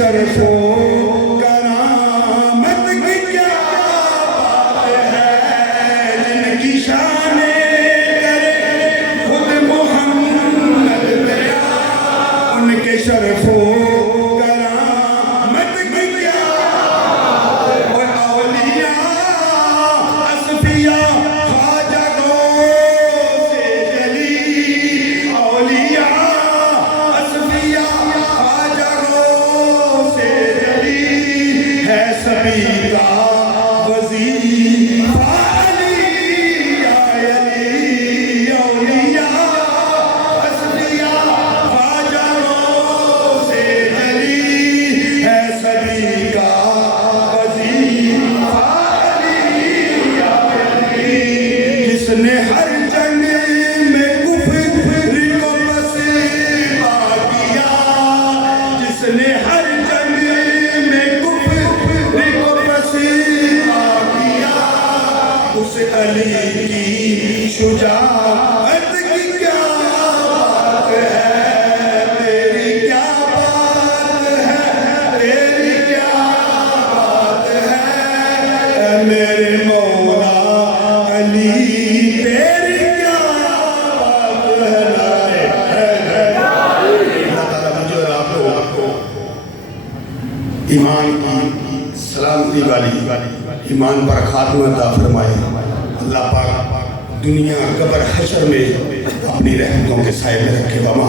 شرف و کرامت کی کیا بات ہے، جن کی شان کرے خود محمد بیان، ان کے شرف و کرامت کی کیا بات ہے۔ اولیاء اصفیاء خواجہ غوث جلی، اولیاء اصفیاء خواجہ غوث جلی، ہے سبھی کا وظیفہ علی یا علی۔ اولیاء اصفیاء خواجہ غوث جلی، ہے سبھی کا وظیفہ علی یا علی۔ جس نے ہر جنگ میں کفر کو پسپا کیا، جس نے ہر جنگ میں کفر کو پسپا کیا، اس علی کی شجاعت کی کیا بات ہے، تیری کیا بات ہے، تیری کیا بات ہے، اے میرے مولا علی تیری کیا بات ہے۔ اللہ تعالیٰ مجھے اور آپ کو ایمان کی سلامتی والی ایمان پر خاتمہ عطا فرمائے۔ اللہ پاک دنیا قبر حشر میں اپنی رحمتوں کے سائے میں رکھے۔ وما